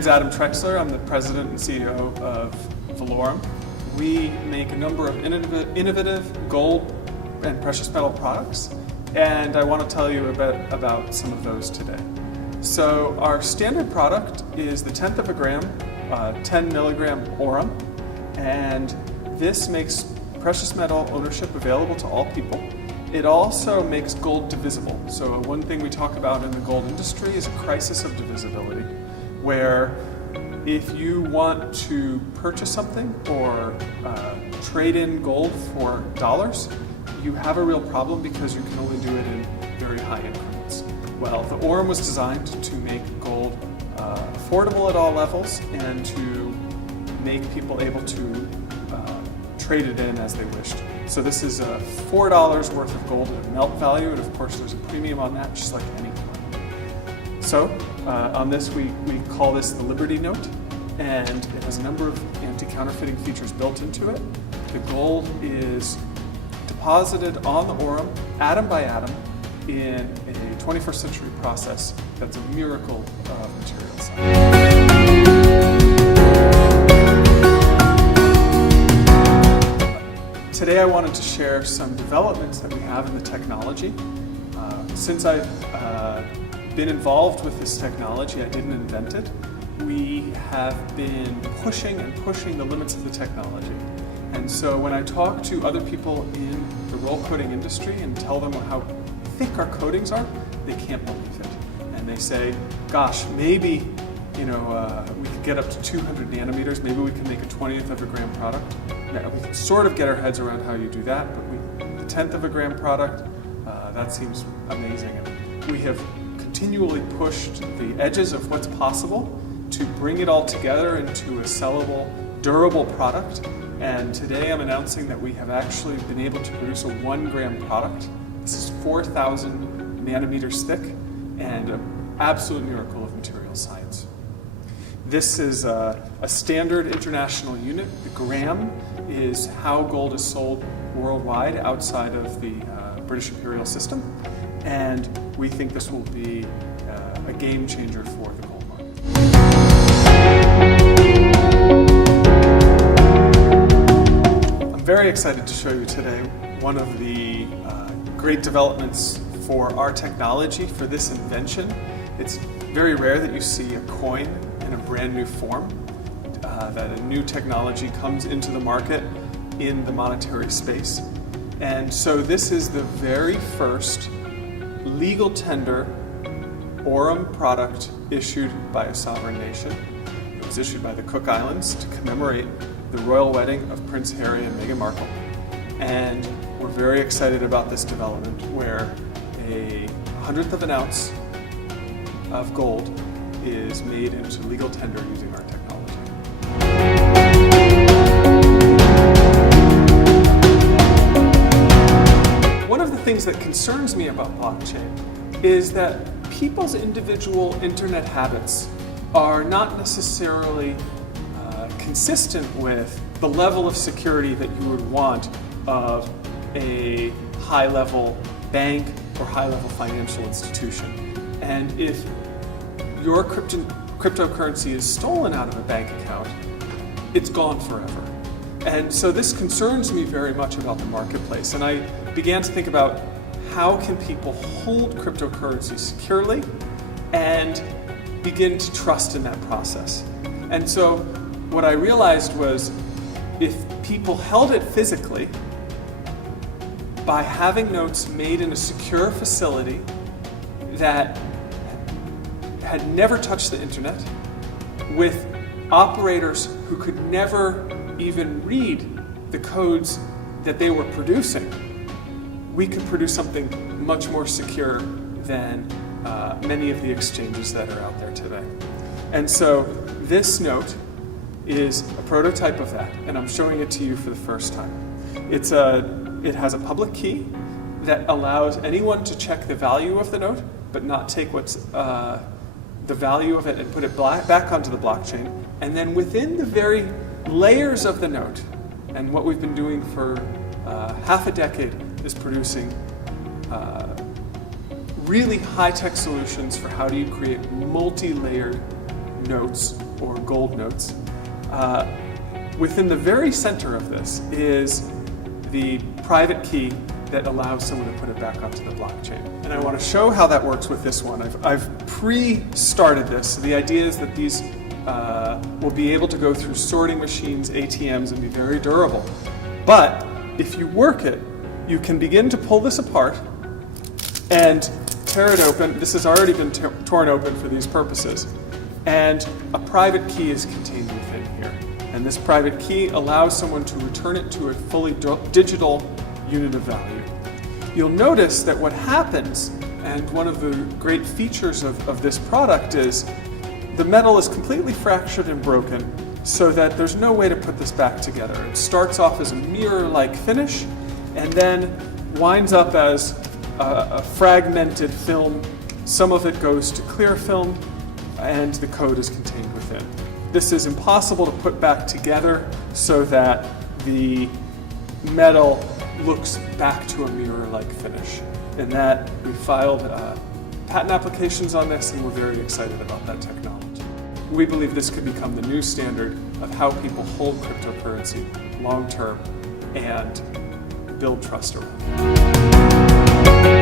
name's Adam Trexler. I'm the president and CEO of Valaurum. We make a number of innovative gold and precious metal products, and I want to tell you a bit about some of those today. So our standard product is the 1/10 of a gram, 10 milligram Aurum, and this makes precious metal ownership available to all people. It also makes gold divisible. So one thing we talk about in the gold industry is a crisis of divisibility, where if you want to purchase something or trade in gold for dollars, you have a real problem because you can only do it in very high increments. Well, the Aurum was designed to make gold affordable at all levels and to make people able to trade it in as they wished. So this is $4 worth of gold at a melt value, and of course there's a premium on that, just like any coin. So on this we call this the Liberty Note, and it has a number of anti-counterfeiting features built into it. The gold is deposited on the Aurum, atom by atom, in a 21st century process that's a miracle of material science. Today I wanted to share some developments that we have in the technology. Since I've been involved with this technology, I didn't invent it. We have been pushing the limits of the technology. And so when I talk to other people in the roll coating industry and tell them how thick our coatings are, they can't believe it. And they say, gosh, maybe we could get up to 200 nanometers, maybe we can make a 1/20th of a gram product. Yeah, we can sort of get our heads around how you do that, but the 1/10 of a gram product, that seems amazing. And we have continually pushed the edges of what's possible to bring it all together into a sellable, durable product. And today I'm announcing that we have actually been able to produce a 1 gram product. This is 4,000 nanometers thick and an absolute miracle of material science. This is a standard international unit. The gram is how gold is sold worldwide outside of the British imperial system, and we think this will be a game changer for the gold market. I'm very excited to show you today one of the great developments for our technology, for this invention. It's very rare that you see a coin in a brand new form, that a new technology comes into the market in the monetary space. And so this is the very first legal tender Aurum product issued by a sovereign nation. It was issued by the Cook Islands to commemorate the royal wedding of Prince Harry and Meghan Markle. And we're very excited about this development, where a 1/100th of an ounce of gold is made into legal tender using our technology. One of the things that concerns me about blockchain is that people's individual internet habits are not necessarily consistent with the level of security that you would want of a high-level bank or high-level financial institution. And if your cryptocurrency is stolen out of a bank account, it's gone forever. And so this concerns me very much about the marketplace. And I began to think about how can people hold cryptocurrency securely and begin to trust in that process. And so what I realized was, if people held it physically, by having notes made in a secure facility that had never touched the internet, with operators who could never even read the codes that they were producing, we could produce something much more secure than many of the exchanges that are out there today. And so this note is a prototype of that, and I'm showing it to you for the first time. It has a public key that allows anyone to check the value of the note, but not take what's the value of it and put it back onto the blockchain. And then within the very layers of the note, and what we've been doing for half a decade is producing really high-tech solutions for how do you create multi-layered notes or gold notes. Within the very center of this is the private key that allows someone to put it back onto the blockchain. And I want to show how that works with this one. I've pre-started this. So the idea is that these will be able to go through sorting machines, ATMs, and be very durable. But if you work it, you can begin to pull this apart and tear it open. This has already been torn open for these purposes. And a private key is contained within here. And this private key allows someone to return it to a fully digital unit of value. You'll notice that what happens, and one of the great features of this product is the metal is completely fractured and broken so that there's no way to put this back together. It starts off as a mirror-like finish and then winds up as a fragmented film. Some of it goes to clear film and the code is contained within. This is impossible to put back together so that the metal looks back to a mirror-like finish. And that we filed patent applications on this, and we're very excited about that technology. We believe this could become the new standard of how people hold cryptocurrency long-term and build trust around it.